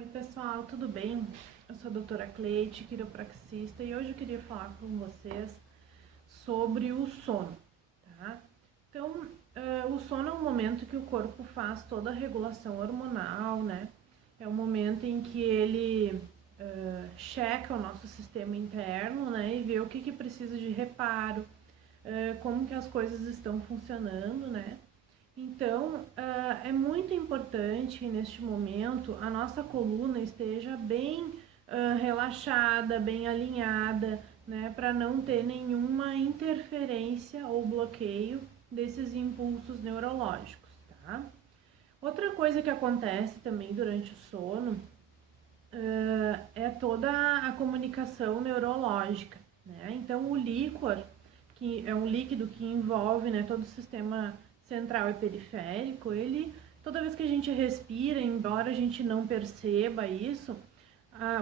Oi pessoal, tudo bem? Eu sou a doutora Cleide, quiropraxista, e hoje eu queria falar com vocês sobre o sono, tá? Então, o sono é um momento que o corpo faz toda a regulação hormonal, né? É um momento em que ele checa o nosso sistema interno, né? E vê o que precisa de reparo, como que as coisas estão funcionando, né? Então, é muito importante neste momento a nossa coluna esteja bem relaxada, bem alinhada, né, para não ter nenhuma interferência ou bloqueio desses impulsos neurológicos, tá? Outra coisa que acontece também durante o sono é toda a comunicação neurológica, né? Então, o líquor, que é um líquido que envolve, né, todo o sistema central e periférico, ele, toda vez que a gente respira, embora a gente não perceba isso,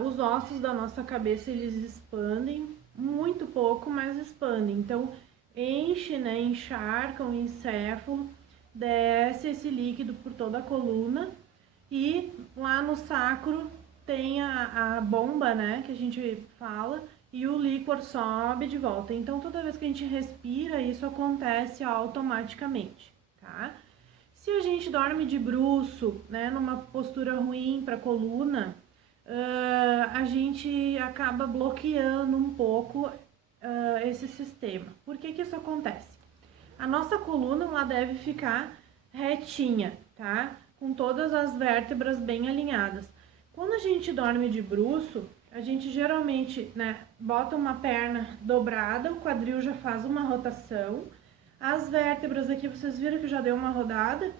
os ossos da nossa cabeça, eles expandem, muito pouco, mas expandem. Então, enche, né, encharca o encéfalo, desce esse líquido por toda a coluna e lá no sacro tem a bomba, né, que a gente fala, e o líquor sobe de volta. Então, toda vez que a gente respira, isso acontece automaticamente, tá? Se a gente dorme de bruço, né, numa postura ruim para a coluna, a gente acaba bloqueando um pouco esse sistema. Por que isso acontece? A nossa coluna, ela deve ficar retinha, tá? Com todas as vértebras bem alinhadas. Quando a gente dorme de bruço, a gente geralmente, né, bota uma perna dobrada, o quadril já faz uma rotação, as vértebras aqui vocês viram que já deu uma rodada,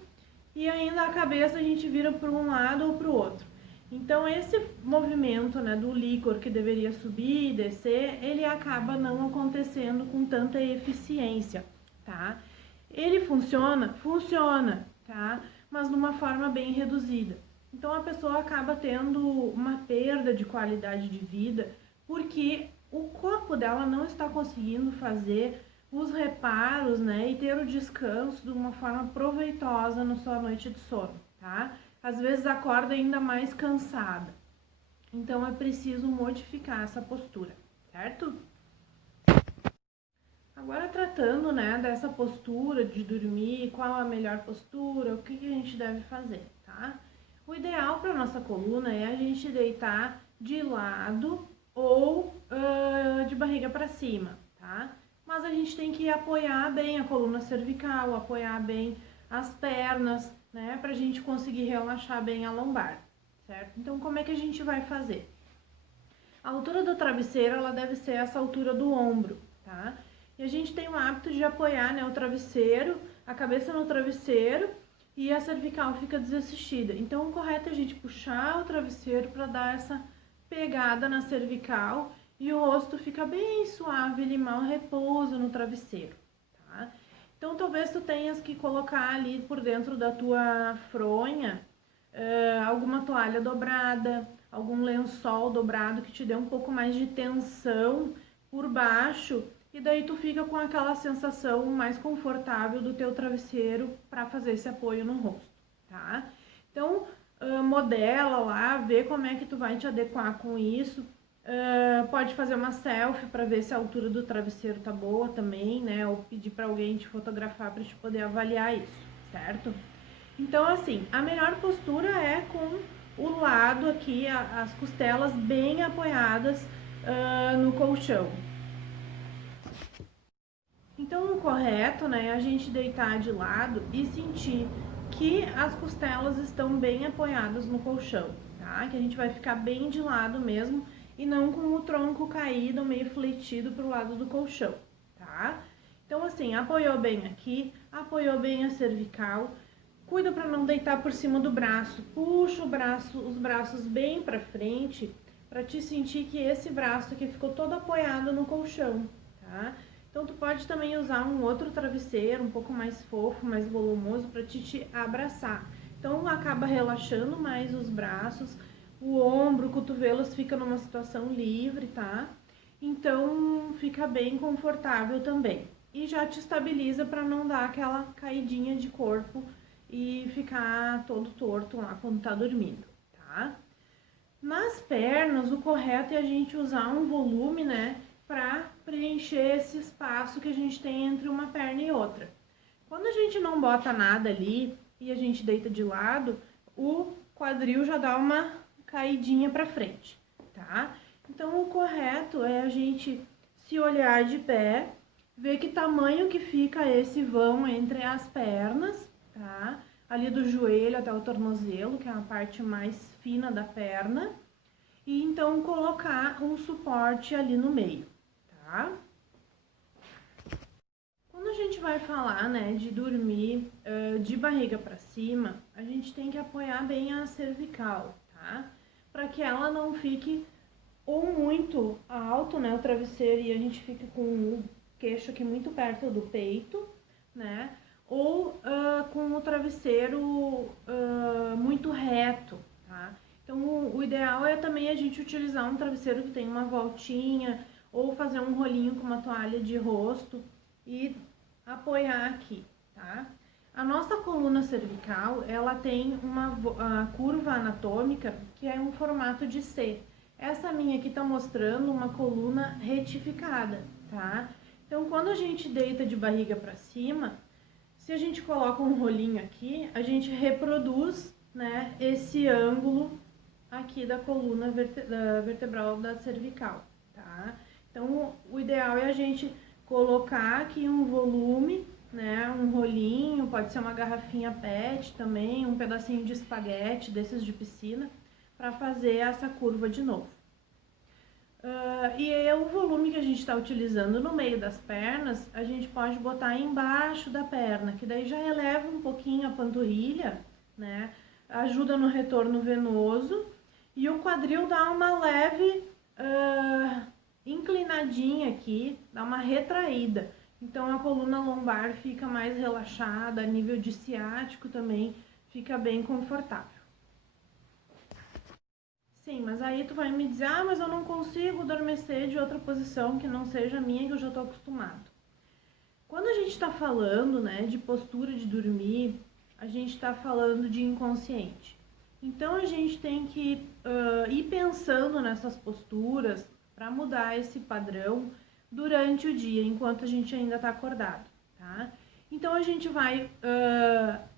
e ainda a cabeça a gente vira para um lado ou para o outro. Então, esse movimento, né, do líquor que deveria subir e descer, ele acaba não acontecendo com tanta eficiência, tá? Ele funciona? Funciona, tá? Mas de uma forma bem reduzida. Então, a pessoa acaba tendo uma perda de qualidade de vida porque o corpo dela não está conseguindo fazer os reparos, né, e ter o descanso de uma forma proveitosa na sua noite de sono, tá? Às vezes acorda ainda mais cansada. Então é preciso modificar essa postura, certo? Agora tratando, né, dessa postura de dormir, qual a melhor postura, o que a gente deve fazer, tá? O ideal para nossa coluna é a gente deitar de lado ou de barriga para cima, tá? Mas a gente tem que apoiar bem a coluna cervical, apoiar bem as pernas, né, pra gente conseguir relaxar bem a lombar, certo? Então, como é que a gente vai fazer? A altura do travesseiro, ela deve ser essa altura do ombro, tá? E a gente tem o hábito de apoiar, né, o travesseiro, a cabeça no travesseiro e a cervical fica desassistida. Então, o correto é a gente puxar o travesseiro para dar essa pegada na cervical e o rosto fica bem suave, ele mal repousa no travesseiro, tá? Então, talvez tu tenhas que colocar ali por dentro da tua fronha alguma toalha dobrada, algum lençol dobrado que te dê um pouco mais de tensão por baixo, e daí tu fica com aquela sensação mais confortável do teu travesseiro para fazer esse apoio no rosto, tá? Então, modela lá, vê como é que tu vai te adequar com isso. Pode fazer uma selfie para ver se a altura do travesseiro tá boa também, né? Ou pedir para alguém te fotografar para te poder avaliar isso, certo? Então, assim, a melhor postura é com o lado aqui, as costelas bem apoiadas no colchão. Então, o correto, né, é a gente deitar de lado e sentir que as costelas estão bem apoiadas no colchão, tá? Que a gente vai ficar bem de lado mesmo e não com o tronco caído, meio fletido pro lado do colchão, tá? Então, assim, apoiou bem aqui, apoiou bem a cervical. Cuida para não deitar por cima do braço. Puxa os braços bem para frente, para te sentir que esse braço aqui ficou todo apoiado no colchão, tá? Então, tu pode também usar um outro travesseiro, um pouco mais fofo, mais volumoso, para te abraçar. Então, acaba relaxando mais os braços, o ombro, o cotovelos fica numa situação livre, tá? Então, fica bem confortável também. E já te estabiliza para não dar aquela caidinha de corpo e ficar todo torto lá quando tá dormindo, tá? Nas pernas, o correto é a gente usar um volume, né, para preencher esse espaço que a gente tem entre uma perna e outra. Quando a gente não bota nada ali e a gente deita de lado, o quadril já dá uma caidinha para frente, tá? Então, o correto é a gente se olhar de pé, ver que tamanho que fica esse vão entre as pernas, tá? Ali do joelho até o tornozelo, que é a parte mais fina da perna, e então colocar um suporte ali no meio, tá? Quando a gente vai falar, né, de dormir de barriga para cima, a gente tem que apoiar bem a cervical, tá? Para que ela não fique ou muito alto, né, o travesseiro, e a gente fique com o queixo aqui muito perto do peito, né? Ou com o travesseiro muito reto, tá? Então, o ideal é também a gente utilizar um travesseiro que tem uma voltinha, ou fazer um rolinho com uma toalha de rosto e apoiar aqui, tá? A nossa coluna cervical, ela tem uma curva anatômica que é um formato de C. Essa minha aqui tá mostrando uma coluna retificada, tá? Então, quando a gente deita de barriga para cima, se a gente coloca um rolinho aqui, a gente reproduz, né, esse ângulo aqui da coluna vertebral da cervical, tá? Então, o ideal é a gente colocar aqui um volume, né, um rolinho, pode ser uma garrafinha PET também, um pedacinho de espaguete desses de piscina, para fazer essa curva de novo. E o volume que a gente está utilizando no meio das pernas, a gente pode botar embaixo da perna, que daí já eleva um pouquinho a panturrilha, né? Ajuda no retorno venoso, e o quadril dá uma leve inclinadinha aqui, dá uma retraída. Então a coluna lombar fica mais relaxada, a nível de ciático também fica bem confortável. Sim, mas aí tu vai me dizer, ah, mas eu não consigo adormecer de outra posição que não seja a minha, que eu já tô acostumado. Quando a gente tá falando, né, de postura de dormir, a gente tá falando de inconsciente. Então a gente tem que ir pensando nessas posturas para mudar esse padrão durante o dia, enquanto a gente ainda tá acordado, tá? Então a gente vai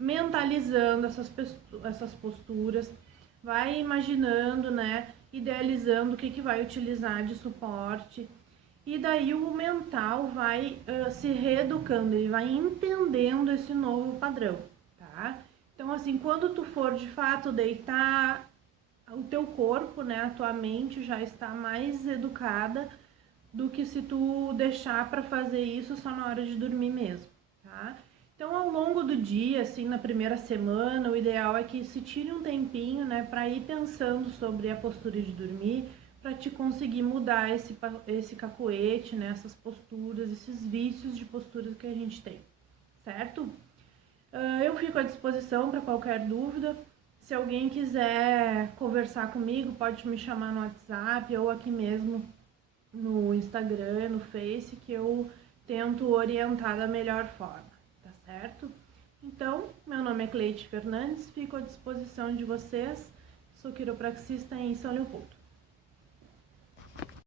mentalizando essas posturas, vai imaginando, né, idealizando o que vai utilizar de suporte, e daí o mental vai se reeducando, ele vai entendendo esse novo padrão, tá? Então, assim, quando tu for de fato deitar, o teu corpo, né, a tua mente já está mais educada do que se tu deixar para fazer isso só na hora de dormir mesmo, tá? Então, ao longo do dia, assim, na primeira semana, o ideal é que se tire um tempinho, né, para ir pensando sobre a postura de dormir, para te conseguir mudar esse cacoete, né, essas posturas, esses vícios de postura que a gente tem, certo? Eu fico à disposição para qualquer dúvida. Se alguém quiser conversar comigo, pode me chamar no WhatsApp ou aqui mesmo no Instagram, no Face, que eu tento orientar da melhor forma, tá certo? Então, meu nome é Cleide Fernandes, fico à disposição de vocês, sou quiropraxista em São Leopoldo.